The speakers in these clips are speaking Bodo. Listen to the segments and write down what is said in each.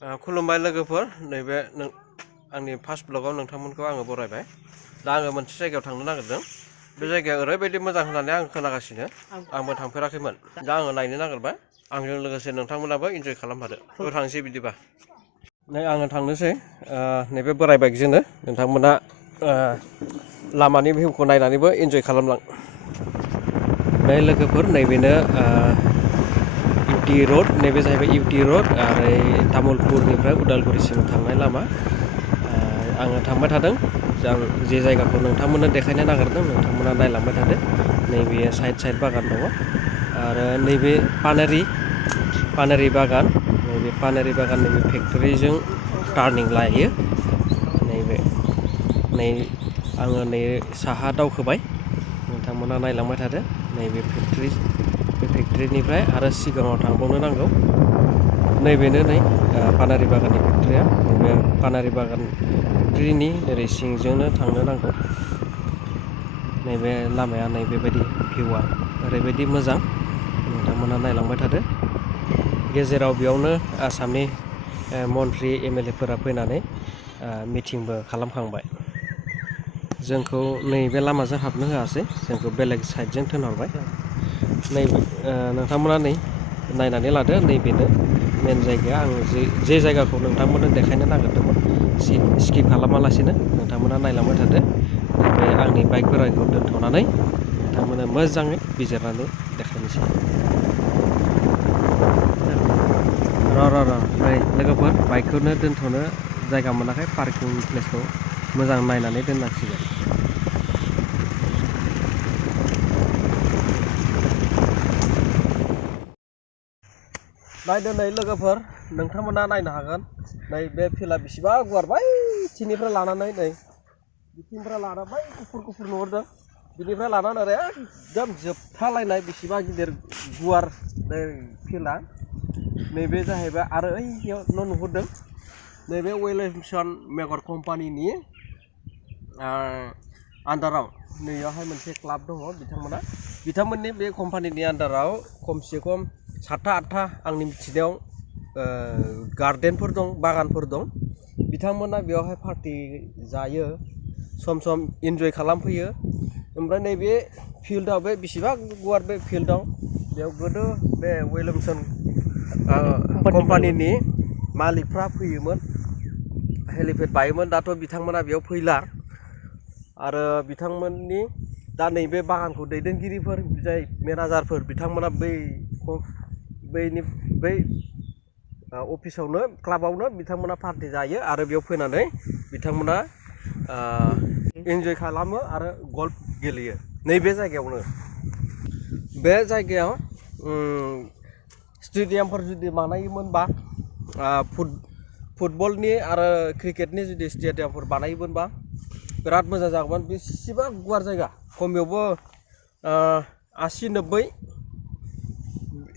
खुलुमबाय लोगोफोर नैबे आंनि फार्स्ट ब्लगाव नोंथांमोनखौ आङो बरायबाय दा आङो मोनसे जायगायाव थांनो नागिरदों बे जायगाया ओरैबायदि मोजां होननानै आं खोनागासिनो आंबो थांफेराखैमोन दा आङो नायनो नागिरबाय आंजों लोगोसे नोंथांमोनाबो इन्जय खालामफादो थांसै बिदिबा नै आङो थांनोसै नैबे बोराय बाइकजोंनो नोंथांमोना लामानि भिउखौ नायनानैबो इन्जय खालामलां नै लोगोफोर नैबेनो इउटि रोड नैबे जाहैबाय इउटि रोड आरो तामुलपुरनिफ्राय उदालगुरिसिम थांनाय लामा आङो थांबाय थादों जे जायगाखौ नोंथांमोननो देखायनो नागिरदों नोंथांमोना नायलांबाय थादो नैबे साइड बागान दङ आरो नैबे पानेरि बागान नैबे पानेरि बागान नैबे फेक्टरिजों टार्निं लायो नै आङो नै साहा दावखोबाय नोंथांमोना नायलांबाय थादो नैबे फेक्टरिनिफ्राय आरो सिगाङाव थांबावनो नांगौ नैबेनो नै पानेरि बागाननि फेक्टरिया नैबे पानेरि बागान फेक्टरिनि ओरै सिंजोंनो थांनो नांगौ नैबे लामाया नै बेबायदि भिउआ ओरैबायदि मोजां नोंथांमोना नायलांबाय थादो गेजेराव बेयावनो आसामनि मन्त्रि MLA फोरा फैनानै मिटिंबो खालामखांबाय जोंखौ नैबे लामाजों हाबनो होआसै जोंखौ बेलेग साइडजों थिनहरबाय नै नोंथांमोना नै नायनानै लादो नैबेनो मेन जायगाया आं जे जायगाखौ नोंथांमोननो देखायनो नागिरदोंमोन स्किप खालामालासिनो नोंथांमोना नायलांबाय थादो बे आंनि बाइक बोरायखौ दोनथ'नानै नोंथांमोना मोजाङै बिजिरनानै देखायनोसै र' नै लोगोफोर बाइकखौनो दोनथ'नो जायगा मोनाखै पार्किं प्लेसखौ मोजां नायनानै दोननांसिगोन नायदो नै लोगोफोर नोंथांमोना नायनो हागोन नै बे फिल्डआ बेसेबा गुवार बैथिंनिफ्राय लानानै नै बिथिंनिफ्राय लाना बै गुफुर नुहुरदों बिनिफ्राय लानानै ओरै एकदम जोबथालायनाय बेसेबा गिदिर गुवार नै फिल्डआ नैबे जाहैबाय आरो ओइयावल' नुहुरदों नैबे विलियमसन मेजर कम्पानिनि आन्डाराव नैयावहाय मोनसे क्लाब दङ बिथांमोननि बे कम्पानिनि आन्डाराव खमसे खम 7-8 आंनि मिथिनायाव गार्डेनफोर दं बागानफोर दं बिथांमोना बेवहाय पार्टि जायो सम इन्जय खालामफैयो ओमफ्राय नैबे फिल्डआव बे बेसेबा गुवार बे फिल्डआव बेयाव गोदो बे विलियमसन कम्पानिनि मालिकफ्रा फैयोमोन हेलिपेड बायोमोन दाथ' बिथांमोना बेयाव फैला आरो बिथांमोननि दा नैबे बागानखौ दैदेनगिरिफोर जाय मेनेजारफोर बिथांमोना बै अफिसावनो क्लाबावनो बिथांमोना पार्टि जायो आरो बेयाव फैनानै बिथांमोना इन्जय खालामो आरो गल्फ गेलेयो नैबे जायगायावनो बे जायगायाव स्टेडियामफोर जुदि बानायोमोनबा फुटबलनि आरो क्रिकेटनि जुदि स्टेडियामफोर बानायोमोनबा बिराद मोजां जागौमोन बेसेबा गुवार जायगा खमैबो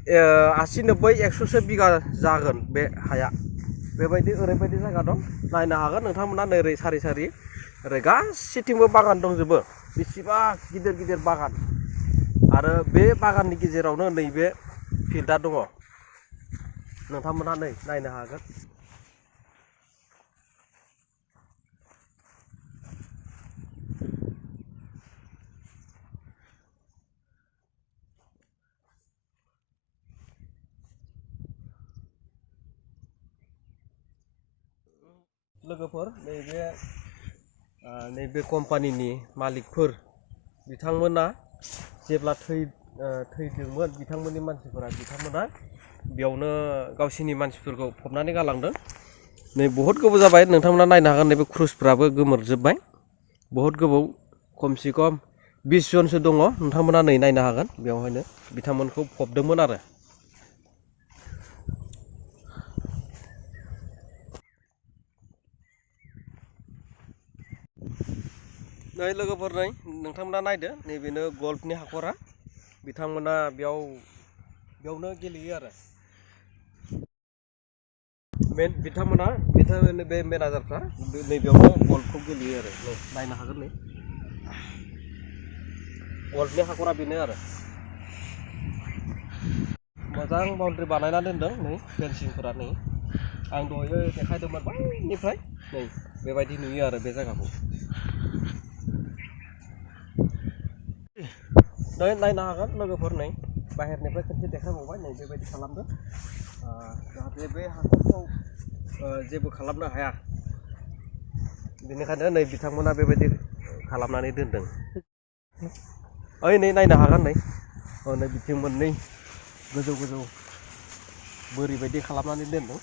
80-90-100सो बिगा जागोन बे हाया ओरैबायदि जायगा दं नायनो हागोन नोंथांमोना नै ओरै सारि ओरै गासैथिंबो बागान दंजोबो बेसेबा गिदिर बागान आरो बे बागाननि गेजेरावनो नैबे फिल्डआ दङ नोंथांमोना नै नायनो हागोन लोगोफोर नैबे कम्पानिनि मालिकफोर बिथांमोना जेब्ला थैदोंमोन बिथांमोननि मानसिफोरा बिथांमोना बेयावनो गावसिनि मानसिफोरखौ फबनानै गालांदों नै बहुद गोबाव जाबाय नोंथांमोना नायनो हागोन नैबे क्रुसफ्राबो गोमोरजोब्बाय बहुद गोबाव खमसे खम 20 जनसो दङ नोंथांमोना नै नायनो हागोन बेवहायनो बिथांमोनखौ फबदोंमोन आरो नै लोगोफोर नै नोंथांमोना नायदो नैबेनो गल्फनि हाखरा बिथांमोना बेयावनो गेलेयो आरो बिथांमोना बे मेनेजारफ्रा नैबेयावनो गल्फखौ गेलेयो आरो नायनो हागोन नै गल्फनि हाखरा बेनो आरो मोजां बाउन्ड्रि बानायना दोनदों नै फेन्सिंफोरा नै आं दहायो देखायदोंमोन बैनिफ्राय नै बेबायदि नुयो आरो बे जायगाखौ नै नायनो हागोन लोगोफोर नै बाहेरनिफ्राय खनसे देखायबावबाय नै बेबायदि खालामदों जाहाथे बे हाखरखौ जेबो खालामनो हाया बेनिखायनो नै बिथांमोना बेबायदि खालामनानै दोनदों ओइ नै नायनो हागोन नै नै बिथिं मोननै गोजौ गोजौ बोरि बायदि खालामनानै दोनदों